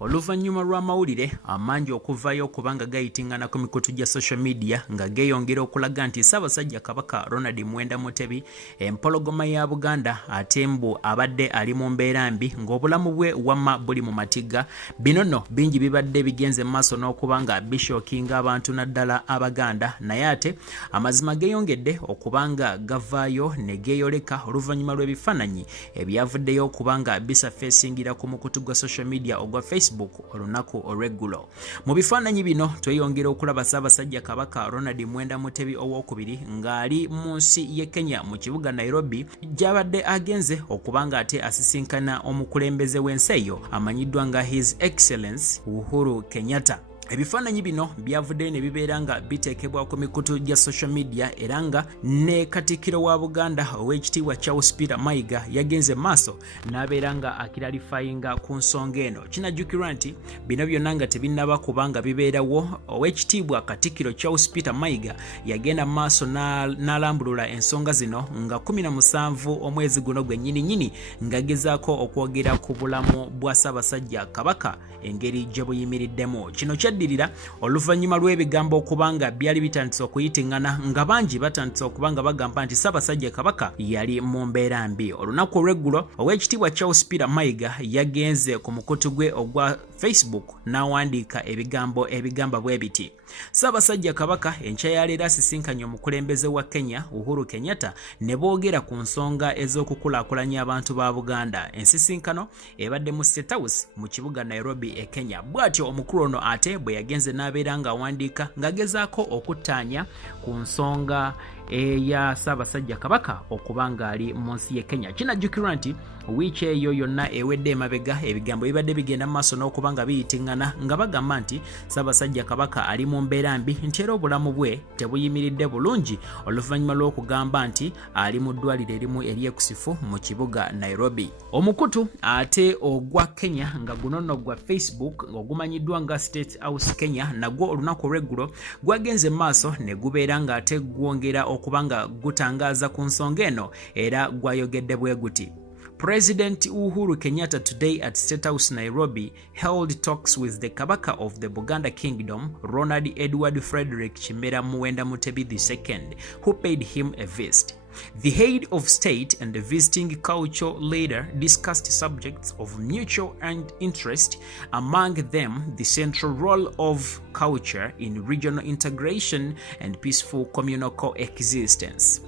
Oluvannyuma lw'amawulire amangi okuvaayo okubanga gayitingana ku mikutu gya social media nga geeyongera okulaga nti Sabasajja Kabaka Ronald Muwenda Mutebi empologoma ya Buganda ate mbu abadde ali mu mbeera mbi ng'obulamu bwe wamma buli mu matigga. Bino nno bingi bibadde bigenze mu maaso n'okubanga bishookinga abantu naddala Abaganda, naye ate amazima geeyongedde okubanga gavaayo ne geeyoleka oluvannyuma lw'ebifaananyi ebyavuddeyo okubanga bisafeesingira ku mukutu gwa social media ogwa Facebook olunaku olw'eggulo. Mu bifaananyi bino tweyongera okulaba Sabasajja Kabaka Ronald Muwenda Mutebi owookubiri ng'ali mu nsi y'e Kenya mu kibuga Nairobi gy'abadde agenze okubanga ate asisinkana omukulembeze w'ensi eyo amanyiddwa nga His Excellency Uhuru Kenyatta. Ebifaananyi bino byavudde ne bibeera nga biteekebwa ku mikutu gya social media era nga ne Katikkiro wa Buganda Oweekitiibwa Charles Peter Mayiga yagenze maaso n'abeera nga akiralifayinga ku nsonga eno. Kinajjukirwa nti bino byonna nga tebinnaba kubanga bibeerawo, Oweekitiibwa Katikkiro Charles Peter Mayiga yagenda maaso n'alambulula ensonga zino nga 17 omwezi guno gwennyini ng'agezaako okwogera ku bulamu bwa Sabasajja Kabaka engeri gye buyimiriddemu. Kino kyaddirira oluvannyuma lw'ebigambo okubanga byali bitandise okuyitingana nga bangi batandise okubanga bagamba nti Sabasajja Kabaka yali mu mbeera mbi. Olunaku olw'eggulo Oweekitiibwa Charles Peter Mayiga yagenze ku mukutu gwe ogwa Facebook n'awandiika ebigamba bwe biti: Sabasajja Kabaka enkya ya leero asisinkanye omukulembeze wa Kenya Uhuru Kenyatta ne boogera ku nsonga ez'okukulaakulanya abantu ba Buganda. Ensisinkano ebadde mu State House mu kibuga Nairobi e Kenya. Bw'atyo omukulu ono ate bwe yagenze n'abeera ng'awandiika ng'agezaako okuttaanya ku nsonga eya Sabasajja Kabaka okubanga ali mu nsi y'e Kenya. Kinajjukirwa nti wiiki eyo yonna ewedde emabega ebigambo bibadde bigenda mu maaso n'okubanga biyitingana nga bagamba nti Sabasajja Kabaka ali mu mbeera mbi nti era obulamu bwe tebuyimiridde bulungi oluvannyuma lw'okugamba nti ali mu ddwaliro erimu eryekusifu mu kibuga Nairobi. Omukutu ate ogwa Kenya nga guno nno gwa Facebook ogumanyiddwa nga State House Kenya nagwo olunaku olw'eggulo gwagenze mu maaso ne gubeera ng'ate gwongera okubanga gutangaaza ku nsonga eno era gwayogedde bwe guti: President Uhuru Kenyatta today at State House Nairobi held talks with the Kabaka of the Buganda Kingdom, Ronald Edward Frederick Chimera Muwenda Mutebi II, who paid him a visit. The head of state and the visiting cultural leader discussed subjects of mutual interest, among them the central role of culture in regional integration and peaceful communal coexistence.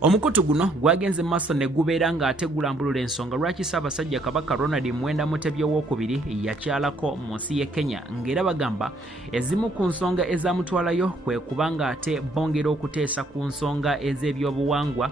Omukutu guno gwagenze maaso ne gubeera ng'ate gulambulula ensonga lwaki Sabasajja Kabaka Ronald Muwenda Mutebi owookubiri yakyalako mu nsi y'e Kenya, ng'era bagamba ezimu ku nsonga ezamutwalayo kwe kubanga ate bongera okuteesa ku nsonga ez'ebyobuwangwa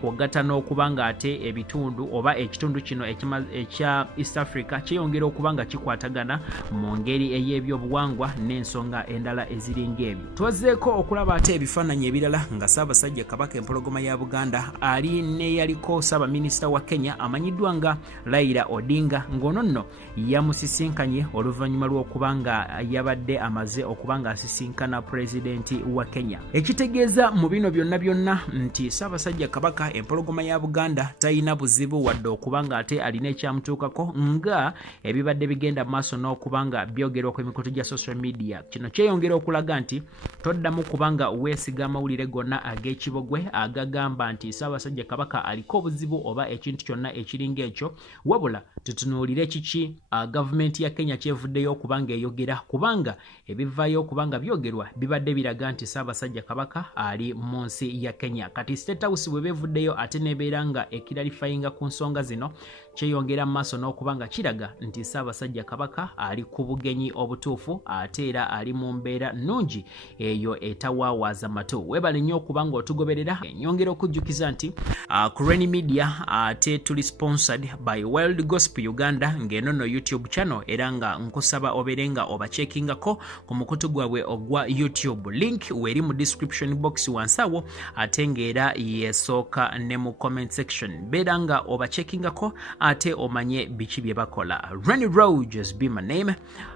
kwogatta n'okubanga ate ebitundu oba ekitundu kino ekya East Africa kyeyongera okubanga kikwatagana mu ngeri ey'ebyobuwangwa n'ensonga endala eziringa ebyo. Twazeeko okulaba ate ebifaananyi ebirala nga Sabasajja Kabaka empologoma ya Buganda ali ne yaliko Ssaabaminisita wa Kenya amanyiddwa nga Raila Odinga ng'ono nno yamusisinkanye oluvannyuma lw'okubanga yabadde amaze okubanga asisinkana pulezidenti wa Kenya. Ekitegeeza mu bino byonna nti Sabasajja Kabaka empologoma ya Buganda talina buzibu wadde okubanga ate alina ekyamutuukako nga ebibadde bigenda mu maaso n'okubanga byogerwa ku mikutu gya social media. Kino kyeyongera okulaga nti toddamu kubanga weesiga amawulire gonna ag'ekibogwe agagamba nti Sabasajja Kabaka aliko obuzibu oba ekintu kyonna ekiringa ekyo, wabula tutunuulire kiki gavumenti ya Kenya kyevuddeyo okubanga eyogera, kubanga ebivaayo okubanga byogerwa bibadde biraga nti Sabasajja Kabaka ali mu nsi ya Kenya. Kati State House bwe bevuddeyo ate nebeera nga ekiralifayinga ku nsonga zino kyeyongera mu maaso n'okubanga kiraga nti Sabasajja Kabaka ali ku bugenyi obutuufu ate era ali mu mbeera nnungi eyo etawaawaza matu. Webale nnyo okubanga otugoberera. Nyongera okujjukiza nti Coronation Media ate tuli sponsored by World Gospel Uganda ng'eno no YouTube channel era nga nkusaba oberenga oba checkingako ku mukutu gwabwe ogwa YouTube. Link weri mu description box wansawo ate ng'era yesooka ne mu comment section. Beera nga oba checkingako ate omanye biki bye bakola. Renny Rogers be my name,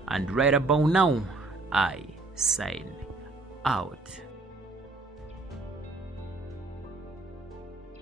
and right about now I sign out.